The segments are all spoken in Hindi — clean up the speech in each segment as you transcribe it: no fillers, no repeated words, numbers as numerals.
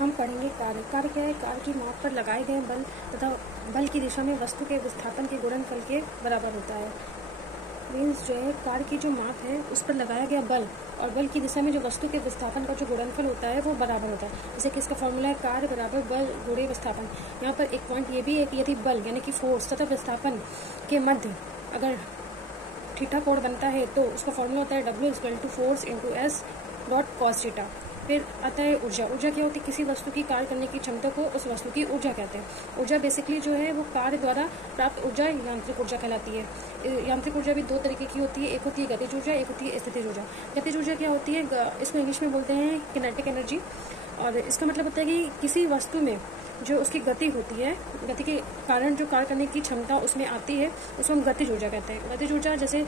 हम पढ़ेंगे कार्य। कार्य क्या है? कार्य की माप पर लगाए गए बल तथा बल की दिशा में वस्तु के विस्थापन के गुणनफल के बराबर होता है। मीन्स जो है कार्य की जो माप है उस पर लगाया गया बल और बल की दिशा में जो वस्तु के विस्थापन का जो गुणनफल होता है वो बराबर होता है। जैसे कि इसका फॉर्मूला है कार्य बराबर बल गुणे विस्थापन। यहाँ पर एक पॉइंट ये भी है कि यदि बल यानी कि फोर्स तथा विस्थापन के मध्य अगर थीटा कोण बनता है तो उसका फॉर्मूला होता है W=force × S dot cos theta. फिर आता है ऊर्जा। ऊर्जा क्या होती है? किसी वस्तु की कार्य करने की क्षमता को उस वस्तु की ऊर्जा कहते हैं। ऊर्जा बेसिकली जो है वो कार्य द्वारा प्राप्त ऊर्जा यांत्रिक ऊर्जा कहलाती है। यांत्रिक ऊर्जा भी दो तरीके की होती है, एक होती है गतिज ऊर्जा, एक होती है स्थितिज ऊर्जा। गतिज ऊर्जा क्या होती है? इसको इंग्लिश में बोलते हैं किनेटिक एनर्जी, और इसका मतलब होता है कि किसी वस्तु में जो उसकी गति होती है, गति के कारण जो कार्य करने की क्षमता उसमें आती है, उसको हम गतिज ऊर्जा कहते हैं। गतिज ऊर्जा जैसे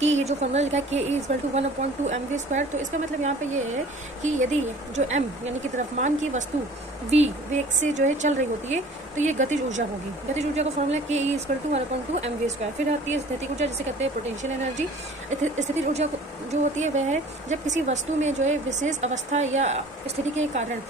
कि ये जो फॉर्मूला लिखा है K=1/2mv², तो इसका मतलब यहाँ पे ये है कि यदि जो m यानी कि द्रव्यमान की वस्तु v वेग से जो है चल रही होती है तो ये गतिज ऊर्जा होगी। गतिज ऊर्जा का फॉर्मूला K=1/2mv²। फिर आती है स्थितिज ऊर्जा जिसे कहते हैं पोटेंशियल एनर्जी। स्थितिज ऊर्जा जो होती है वह है जब किसी वस्तु में जो है विशेष अवस्था या स्थिति के कारण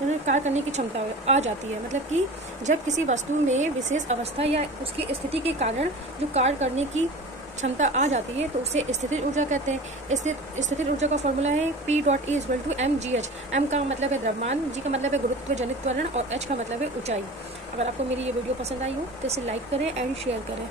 कार्य करने की क्षमता आ जाती है। मतलब कि जब किसी वस्तु में विशेष अवस्था या उसकी स्थिति के कारण जो कार्य करने की क्षमता आ जाती है तो उसे स्थितिज ऊर्जा कहते हैं। स्थितिज ऊर्जा का फॉर्मूला है P.E=mgh। m का मतलब है द्रव्यमान, g का मतलब है गुरुत्व जनित त्वरण और h का मतलब है ऊंचाई। अगर आपको मेरी ये वीडियो पसंद आई हो तो इसे लाइक करें एंड शेयर करें।